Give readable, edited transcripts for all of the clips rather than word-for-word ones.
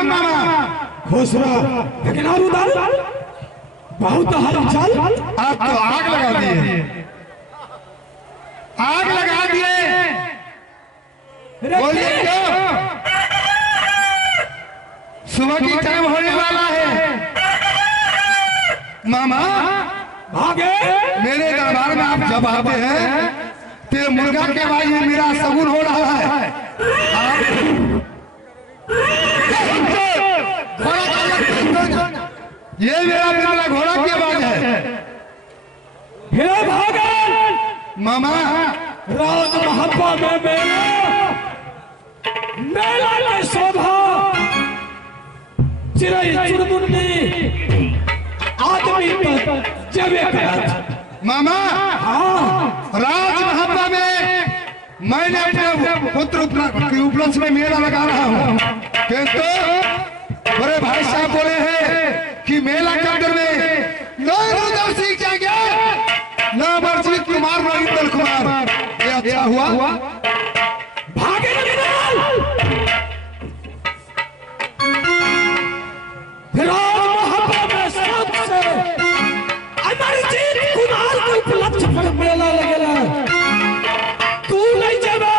प्रणाम मामा। खुश रहो। लेकिन और उधर बहुत हलचल। आप तो आग लगा दिए, आग लगा दिए। बोलिए क्यों? सुबह की टाइम होने वाला है मामा। भागे मेरे दरबार में आप जब आते हैं तो मुर्गा के भाई में मेरा सगुन हो रहा है। ये मेरा बिरला घोड़ा की आवाज है। हे भागन मामा राज महब्बा में मेला की शोभा चिरई चुनमुन्नी आदमी तो जबे करत। मामा हाँ राज महब्बा में मैंने अपने पुत्र के उपलक्ष्य में मेला लगा रहा हूँ, किंतु बड़े भाई साहब बोले हैं कि मेला के अंदर में न रुद्र सिंह जाएंगे, न अमरजीत कुमार, न इंदल कुमार। ये अच्छा हुआ। भागे राज महब्बा में सबसे अमरजीत कुमार के उपलक्ष्य पर मेला लगेला। तू नहीं जाबा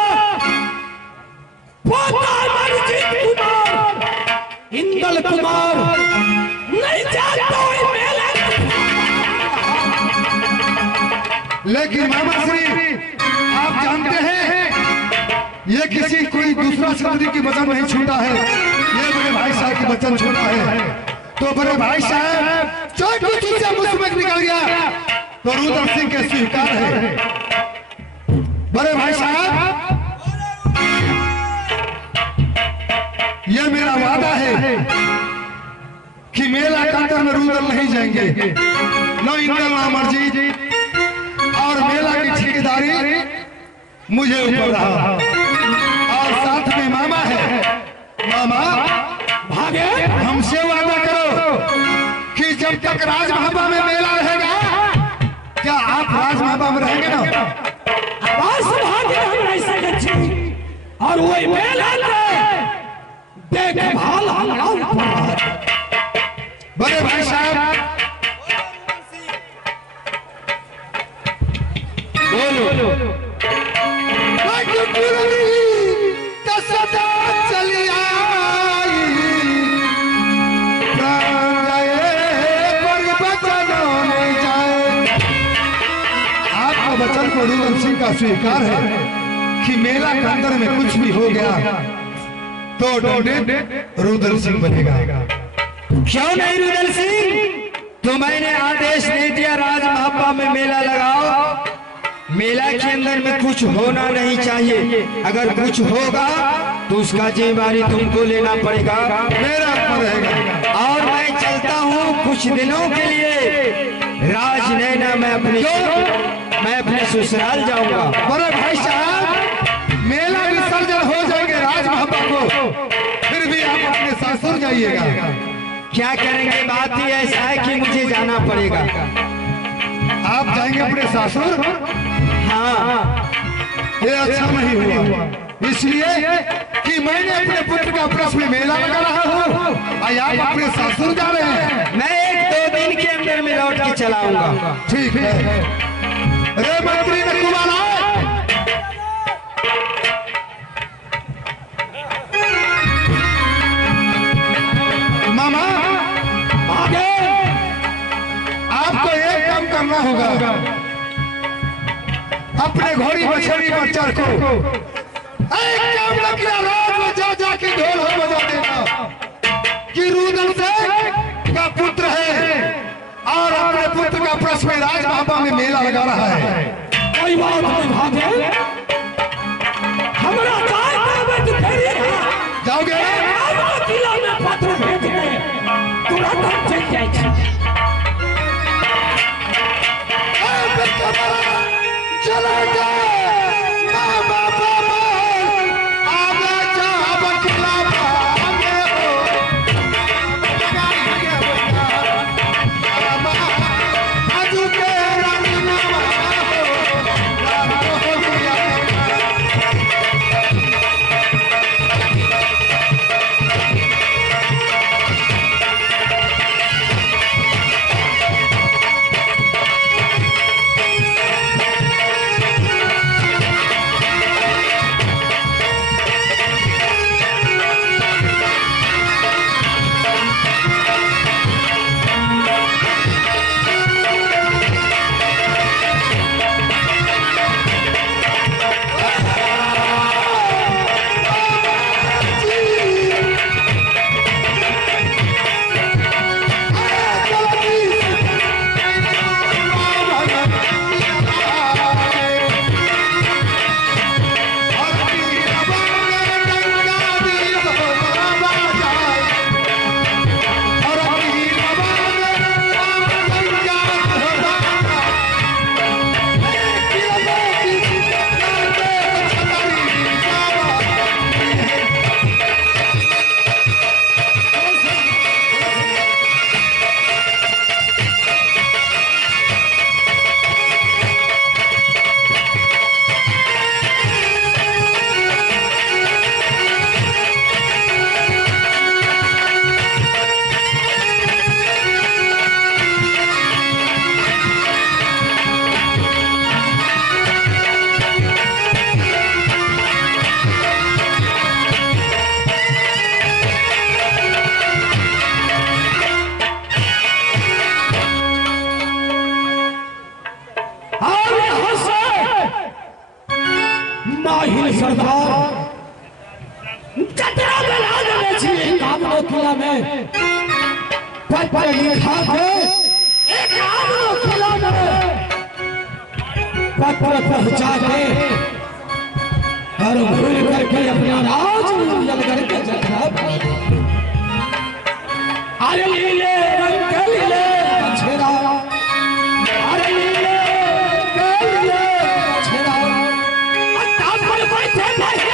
पोता अमरजीत कुमार इंदल कुमार नहीं जाता मेला। लेकिन मामा श्री आप जानते हैं ये किसी कोई दूसरा क्षत्रिय की वचन नहीं छूटा है, ये बड़े भाई साहब की वचन छूटा है। तो बड़े भाई साहब जो कुछ मुझ में निकल गया तो रुद्र सिंह के स्वीकार है। बड़े भाई साहब ये मेरा वादा है कि मेला के अंदर में रुद्र नहीं जाएंगे, न इंदल न अमरजीत, और मेला की ठेकेदारी मुझे ऊपर रहा। और साथ में मामा है। मामा भागे हमसे वादा करो कि जब तक राज महबा में मेला रहेगा, क्या आप राज महबा में रहेंगे ना? बस भागे हम ऐसा गच्छी और वही मेला देखभाल हम बड़े भाई साहब बोलो। चली आई आपका वचन को रुद्र सिंह का स्वीकार है कि मेला के अंदर में कुछ भी हो गया तो डंडे रुद्र सिंह बनेगा। क्यों नहीं रुद्र सिंह? तो मैंने आदेश दे दिया राज महब्बा में मेला लगाओ। मेला के अंदर में कुछ होना नहीं चाहिए, अगर कुछ होगा तो उसका जिम्मेदारी तुमको लेना पड़ेगा, मेरा ऊपर रहेगा। और मैं चलता हूँ कुछ दिनों के लिए राज नैना में मैं अपने ससुराल जाऊंगा। बड़े भाई साहब मेला विसर्जन हो जाएंगे राज महब्बा को, फिर भी आप अपने ससुर जाइएगा। क्या करेंगे? बात ही ऐसा है कि मुझे जाना पड़ेगा। आप जाएंगे अपने ससुर? हाँ ये अच्छा नहीं हुआ, इसलिए कि मैंने अपने पुत्र का प्रश्न में मेला लगा रहा हूँ और आप अपने ससुर जा रहे हैं। मैं 1-2 दिन के अंदर में लौट के चलाऊंगा। ठीक है। अरे मंत्री ने कुमार मामा भागे आपको एक काम करना होगा, अपने घोड़ी बछड़ी बच्चा को एक काम न किया, रात में जा जाके ढोल हो बजा देना कि रुद्र सिंह का पुत्र है और अपने पुत्र का प्रश्न में राज महबा में मेला लगा रहा है। कोई बात नहीं भागे हमरा जाओगे? किला में पत्र भेज दे तुरंत हम चल जाए। चलेगा पत्र लिखा थे एक आदमी किला में पत्र पहुंचा के और भूल करके अपना राज जल करके जगह अरे लीले रंग के लीले बछड़ा अरे लीले रंग के लीले बछड़ा अट्टा पर बैठे नहीं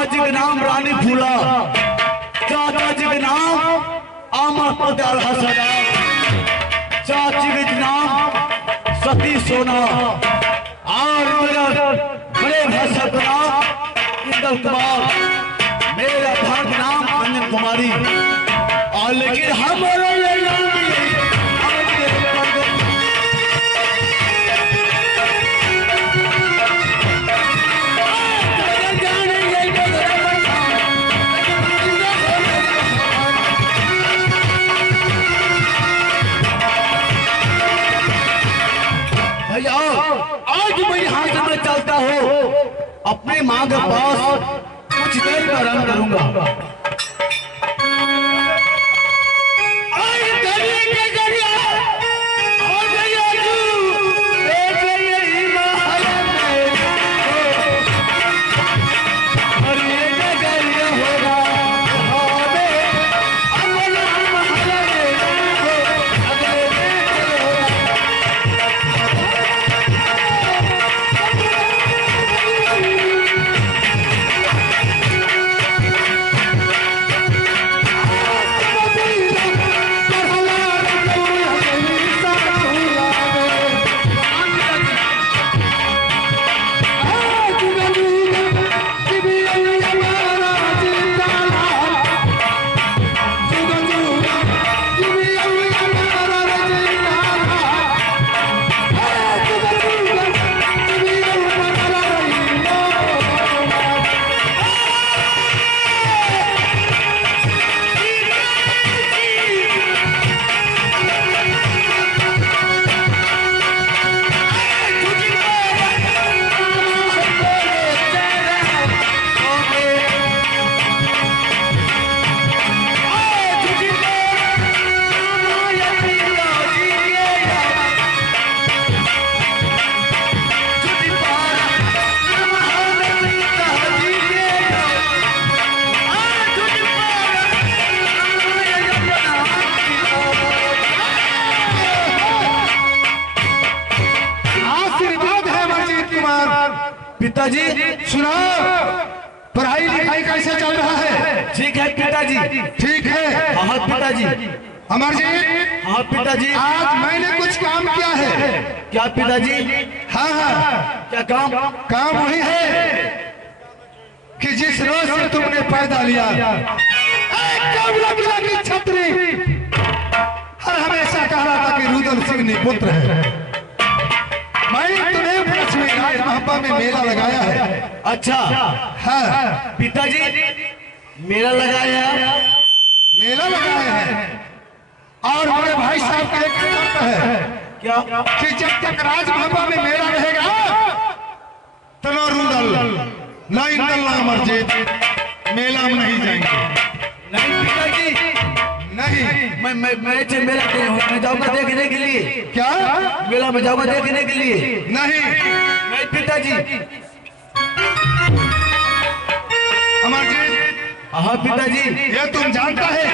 माता जी के नाम रानी फूला, चाचा जी के नाम आमा पटेल हसना, चाची के नाम सती सोना, और बड़े भाषा का नाम इंदल कुमार, मेरा भाग नाम अंजन कुमारी। और लेकिन हमारे आज मैं यहाँ से मैं चलता हूँ अपने माँ के पास कुछ देर का रंग करूंगा। पिताजी सुनो, पढ़ाई लिखाई कैसे चल रहा है? ठीक है पिताजी। ठीक है। हाँ पिताजी। अमरजीत, हाँ पिताजी। आज मैंने कुछ काम किया है। क्या पिताजी? हाँ हाँ, क्या काम? काम वही है कि जिस रोज से तुमने पैदा लिया, की छतरी हर हमेशा कह रहा था कि रुदल सिंह निपुत्र है। मैं तुम्हें पृथ्वी राज महापा में मेला लगाया है। अच्छा हाँ पिताजी, मेला लगाया है और मेरे भाई साहब का एक शर्त है। क्या? कि जब तक राज महापा में मेला रहेगा तो न रुदल न इंदल न अमरजीत मेला में नहीं जाएंगे। नहीं पिताजी, नहीं। मैं मैं जाऊंगा देखने के लिए। क्या? मेला में जाऊंगा देखने के लिए। नहीं नहीं पिताजी। अमरजीत, हाँ पिताजी। ये तुम जानता है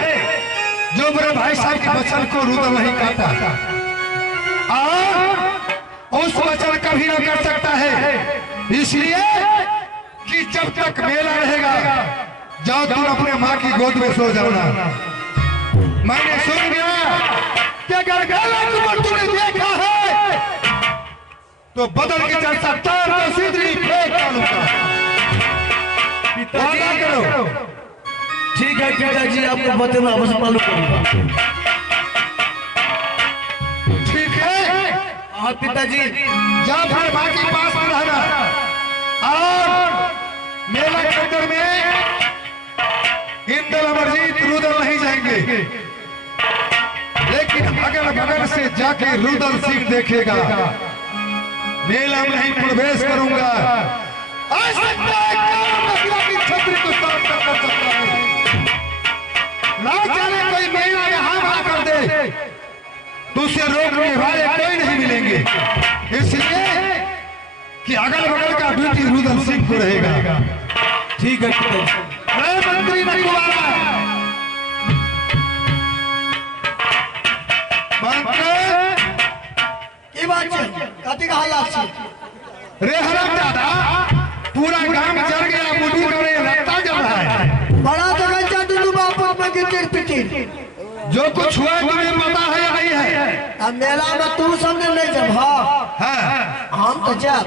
जो मेरे भाई साहब के वचन को रुदल नहीं काटा और उस वचन कभी न कर सकता है, इसलिए कि जब तक मेला रहेगा जाओ तुम अपने माँ की गोद में सो जाना। मैंने सुन गया कि अगर गला तुम तुमने देखा है तो बदल के चल सकता है, तो सीधी फेंक डालूंगा। पिताजी करो। ठीक है पिताजी, आपको बताना बस मालूम करूंगा। ठीक है। हाँ पिताजी। जा फिर माँ के पास में रहना और मेला के अंदर में इंदल अमरजीत रुदल नहीं जाएंगे, लेकिन अगल बगल से जाके रुदल सिंह देखेगा। मेला में नहीं प्रवेश करूंगा। छत्र को साफ कर सकता है। ना जाने कोई मेला यहाँ वहां कर दे तो उसे रोकने वाले कोई नहीं मिलेंगे, इसलिए कि अगल बगल का ड्यूटी रुदल सिंह को रहेगा। ठीक है मंत्री रे हराम दादा, पूरा गांव जल गया, मुठी करे रत्ता लेकिन जो कुछ हुआ तुम्हें पता है या नहीं है? अब मेला में तू समझ नहीं जब हाँ, हम तो जब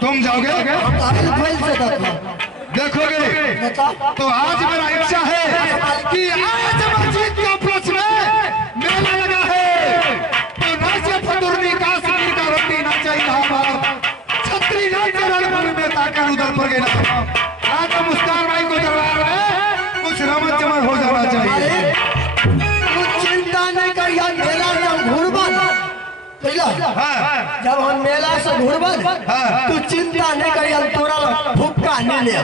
तुम जाओगे हम तो अगले फैल से देखोगे। बता तो आज मेरा इच्छा है कि आज मस्जिद के उपलक्ष्य में मेला लगा है, तो नाचे फतुरनी काश्मीर का रोटी नाचे इलाहाबाद, छतरी नाचे रणभूमि में ताकर उधर पर गए आज तो मुस्कान भाई को दरबार में कुछ रमन चमन हो जाना चाहिए। तू चिंता नहीं कर यार, मेला जब घूरबन जब हम मेला से घूरबन तू चिंता नहीं कर यार, तोरा फुक्का नहीं ले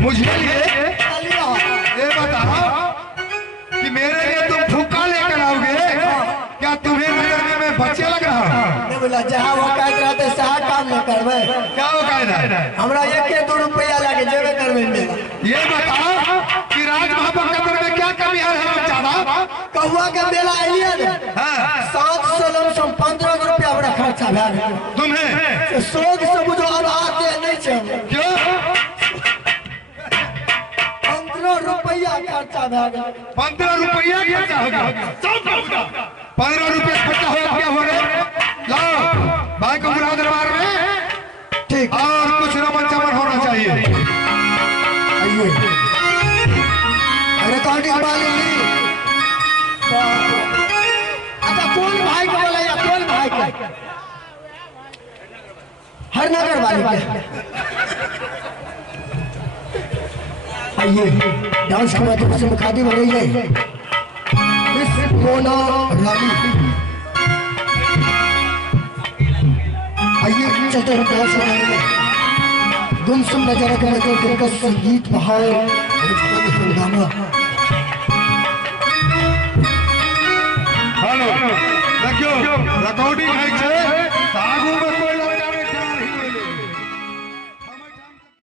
मुझे ये बताओ कि मेरे लिए तुम फुक्का लेकर आओगे, क्या तुम्हें नजर में मैं बच्चे लग रहा हूँ? बोला जहाँ वो कहते रहते सहा काम न करवे, क्या वो कायदा है? हमरा 1-2 रुपया लगे जेबे करवे मेला। ये बताओ कि राज महापन कदर में क्या कमी है ज्यादा? कहुआ के मेला आइलिए ने 715 रुपया बड़ा खर्चा भैल तुम्हें शोक से बुझो अब आते नहीं छे क्यों? 15 रुपया खर्चा भैल 15 रुपया खर्चा होगा। 15 रुपया खर्चा होगा, क्या हो रहा? लाओ भाई को बुला दरबार में, ठीक और कुछ रमन चमन होना चाहिए। आइए रिकॉर्डिंग वाली अच्छा कौन भाई को बोला या कौन भाई को? हर नगर वाली के आइए डांस के माध्यम से मुखातिब हो रही है मिस मोना रानी। आइए चलते हैं डांस में गुमसुम नजारा के मध्य दिलकश संगीत बहार हंगामा। हेलो देखियो रिकॉर्डिंग है